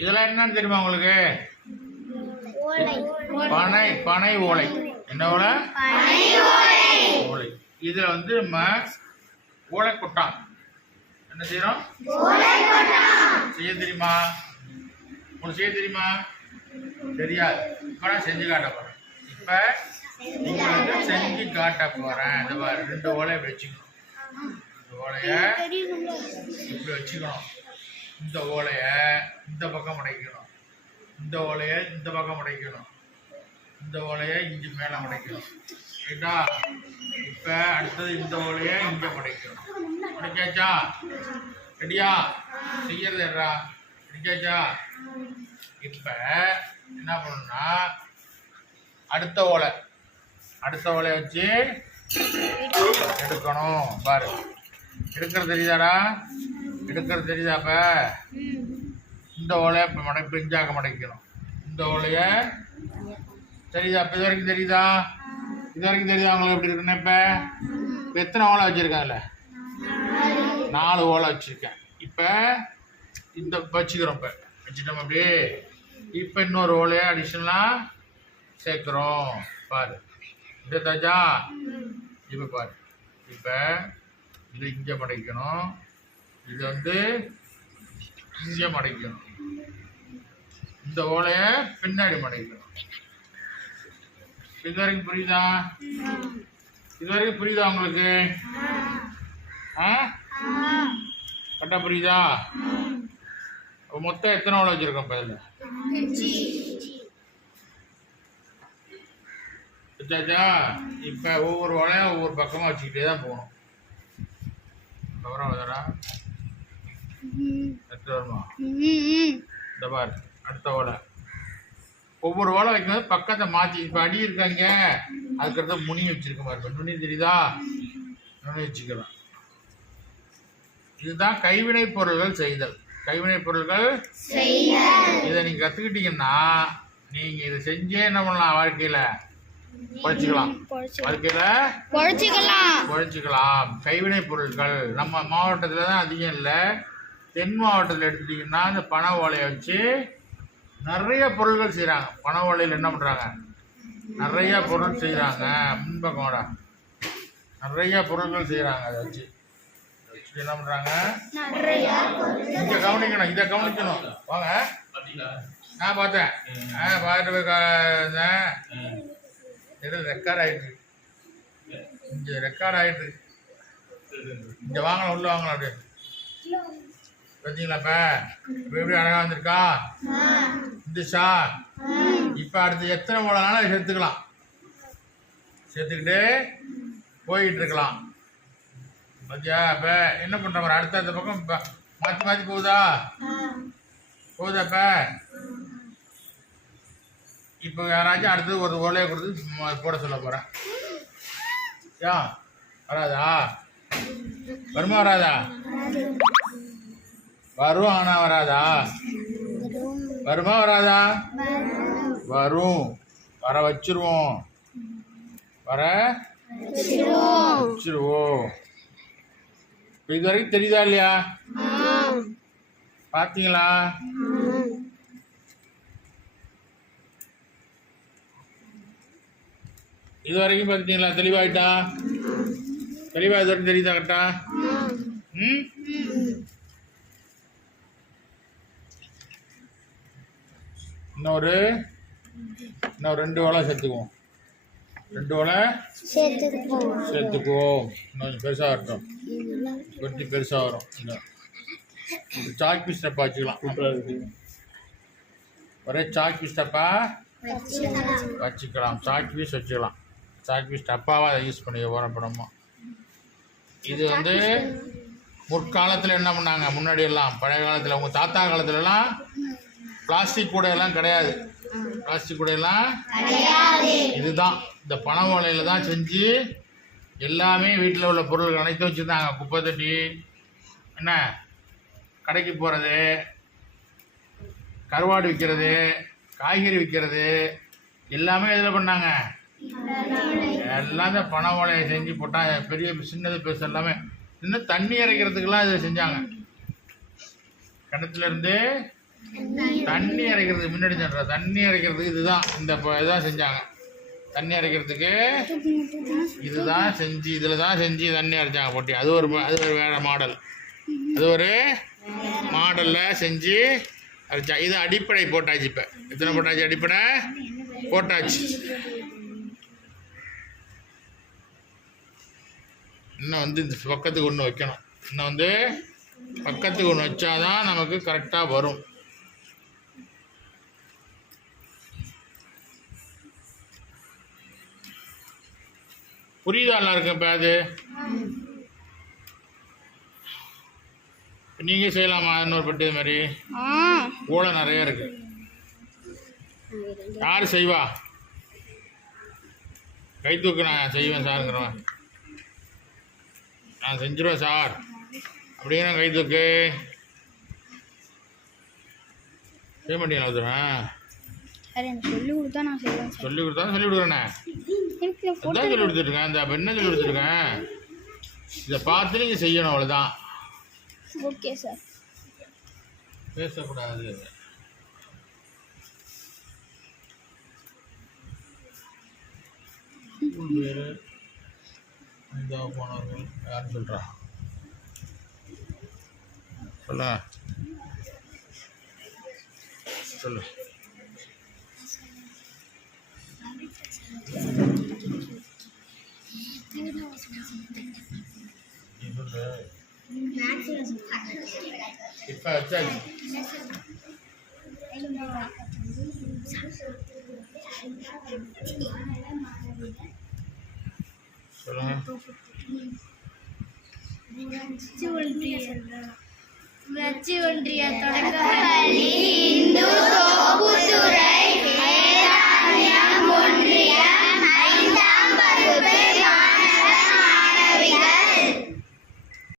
இதெல்லாம் என்னன்னு தெரியுமா உங்களுக்கு? பனை பனை ஓலை. என்ன ஓலை? ஓலை. இதுல வந்து நம்ம ஓலை கொட்டான் என்ன செய்யறோம்? செய்ய தெரியுமா? உங்களுக்கு செய்ய தெரியுமா? தெரியாது. இப்ப நான் செஞ்சு காட்ட போறேன். இப்ப உங்களுக்கு செஞ்சு காட்ட போறேன். இந்த மாதிரி 2 ஓலையை வச்சுக்கணும். இந்த ஓலைய இப்படி வச்சுக்கணும். இந்த ஓலைய இந்த பக்கம் மடைக்கணும். இந்த ஓலைய இந்த பக்கம் மடைக்கணும். இந்த ஓலைய இங்க மேல மடைக்கணும். ரைட்டா? இப்ப அடுத்தது இந்த ஓலைய இங்க மடைக்கணும். மடைக்காச்சா? ரெடியா? செய்யறது எடா? ரெடியாச்சா? இப்ப என்ன பண்ணணும்னா அடுத்த ஓலைய வச்சு எடுக்கணும். பாரு, எடுக்கிறது தெரியுதாடா? எடுக்கிறது தெரியுதாப்ப? இந்த ஓலைய பிஞ்சாக்க மடைக்கணும். இந்த ஓலைய தெரியுதா? இப்போ இது வரைக்கும் தெரியுதா? இது வரைக்கும் தெரியுதா உங்களுக்கு எப்படி இருக்குன்னு? இப்போ எத்தனை ஓலை வச்சுருக்காங்கல்ல? 4 ஓலை வச்சுருக்கேன். இப்போ இந்த வச்சுக்கிறோம். இப்போ வச்சுட்டோம். அப்படியே இப்போ இன்னொரு ஓலையை அடிஷ்னலாக சேர்க்குறோம். பாரு, இந்த தாஜா. இப்போ பாரு, இப்போ இது இங்கே மடைக்கணும். இது வந்து இங்கே மடைக்கணும். இந்த ஓலையை பின்னாடி மடைக்கணும். இது வரைக்கும் புரியுதா? இது வரைக்கும் புரியுதா உங்களுக்கு? கரெக்டாக புரியுதா? மொத்தம் எத்தனை ஓலை வச்சிருக்கோம்? பதில் வச்சாச்சா? இப்போ ஒவ்வொரு ஓலையும் ஒவ்வொரு பக்கமாக வச்சுக்கிட்டே தான் போகணும். அப்புறம் வதரா எடுத்து வருமா? இந்த பாரு, அடுத்த ஓலை. ஒவ்வொரு ஓலை வைக்கும்போது பக்கத்தை மாற்றி. இப்போ அடி இருக்காங்க, அதுக்கடுத்த முனி வச்சிருக்க மாதிரி. நுனி தெரியுதா? நுனி வச்சுக்கலாம். இதுதான் கைவினை பொருள்கள் செய்தல். கைவினை பொருள்கள் இதை நீங்க கத்துக்கிட்டீங்கன்னா நீங்க இதை செஞ்சே என்ன பண்ணலாம்? வாழ்க்கையில பொழைச்சிக்கலாம். வாழ்க்கையில பொழைச்சிக்கலாம். கைவினை பொருட்கள் நம்ம மாவட்டத்தில் தான் அதிகம் இல்லை. தென் மாவட்டத்தில் எடுத்துட்டீங்கன்னா இந்த பனை ஓலையை வச்சு நிறைய பொருட்கள் செய்கிறாங்க. பனை ஓலையில் என்ன பண்ணுறாங்க? நிறைய பொருள் செய்கிறாங்க. முன்பக்கோட நிறைய பொருட்கள் செய்கிறாங்க. அதை வச்சு என்ன பண்ணுறாங்க? இங்கே கவனிக்கணும், இதை கவனிக்கணும். வாங்க, நான் பார்த்தேன். பார்த்துட்டு இருந்தேன். ரெக்கார்ட் ஆகிட்டு, இங்கே ரெக்கார்ட் ஆகிட்டு. இங்கே வாங்கலாம், உள்ள வாங்கலாம். அப்படியே பார்த்தீங்களா? இப்போ எப்படி அழகாக வந்திருக்கா? இருந்துச்சா? இப்போ அடுத்து எத்தனை ஓலைனாலும் சேர்த்துக்கலாம். சேர்த்துக்கிட்டு போயிட்டு இருக்கலாம். பார்த்தியா? இப்போ என்ன பண்ணுற? அடுத்த பக்கம் மாற்றி மாற்றி போகுதா? போகுதாப்ப? இப்போ யாராச்சும் அடுத்தது ஒரு ஓலையை கொடுத்து போட சொல்ல போகிறேன். ஏன் வராதா? வருமா? வராதா? வரும். ஆனால் வராதா? வருமா? வராதா? வரும். வர வச்சிருவோம். வர வச்சிருவோம். இது வரைக்கும் தெரியுதா இல்லையா? பார்த்தீங்களா? இது வரைக்கும் பார்த்தீங்களா? தெளிவாயிட்டா? தெளிவா இது வரைக்கும் தெரியுதா? கரெக்டா? இன்னொரு 2 ஓலை சேர்த்துக்குவோம். 2 ஓலை சேர்த்துக்குவோம். இன்னும் பெருசாக வரட்டும். கொஞ்சம் பெருசாக வரும். சாக் பீஸ் டப்பா வச்சுக்கலாம். ஒரே சாக் பீஸ் டப்பா வச்சுக்கலாம். சாக் பீஸ் வச்சுக்கலாம். சாக் பீஸ் டப்பாவாக அதை யூஸ் பண்ணி போகிறோம். இது வந்து முற்காலத்தில் என்ன பண்ணாங்க? முன்னாடி எல்லாம் பழைய காலத்தில், உங்கள் தாத்தா காலத்துலலாம் பிளாஸ்டிக் கூடையெல்லாம் கிடையாது. பிளாஸ்டிக் கூடையெல்லாம் இதுதான், இந்த பனை ஓலையில் தான் செஞ்சு எல்லாமே வீட்டில் உள்ள பொருள்கள் அனைத்தும் வச்சுருந்தாங்க. குப்பை தட்டி, என்ன கடைக்கு போகிறது, கருவாடு விற்கிறது, காய்கறி விற்கிறது, எல்லாமே இதில் பண்ணாங்க. எல்லாம் இந்த பனை ஓலையை செஞ்சு போட்டால் பெரிய சின்னது பெருசு எல்லாமே. இன்னும் தண்ணி இறைக்கிறதுக்கெல்லாம் இதை செஞ்சாங்க. கிணத்துலேருந்து தண்ணி அரைக்கிறதுக்கு முன்னாடி சொல்கிறேன். தண்ணி அரைக்கிறதுக்கு இதுதான் இதுதான் செஞ்சாங்க. தண்ணி அரைக்கிறதுக்கு இதுதான் செஞ்சு இதில் தான் செஞ்சு தண்ணி அரைச்சாங்க போட்டி. அது ஒரு வேறு மாடல். அது ஒரு மாடலில் செஞ்சு அரைச்சா. இது அடிப்படை போட்டாச்சு. இப்போ எத்தனை போட்டாச்சு? அடிப்படை போட்டாச்சு. இன்னும் இந்த பக்கத்துக்கு ஒன்று வைக்கணும். இன்னும் பக்கத்துக்கு ஒன்று வச்சாதான் நமக்கு கரெக்டாக வரும். புரியுதா எல்லாருக்கும்? இப்போ அது நீங்கள் செய்யலாமா? இன்னொரு பட்டு இது மாதிரி ஓலை நிறைய இருக்கு. யார் செய்வா? கை தூக்கு. நான் செய்வேன் சாருங்கிறவன். நான் செஞ்சிருவேன் சார் அப்படிங்கிற கை தூக்கு. செய்ய மாட்டீங்களா? சொல்லி கொடுத்தா சொல்லி கொடுக்குறேண்ணே. அதான் சொல்லி கொடுத்துருக்கேன். இந்த என்ன சொல்லி கொடுத்துருக்கேன்? இதை பார்த்து நீங்கள் செய்யணும். அவ்வளோதான். Okay sir. பேசக்கூடாது. பேர் இந்த போனவர்கள் யாருன்னு சொல்கிறா? சொல்லுங்க. சொல்லு. இப்போ வச்சாச்சு. சொல்லுங்க. ஊராட்சி ஒன்றிய தொடக்க பள்ளி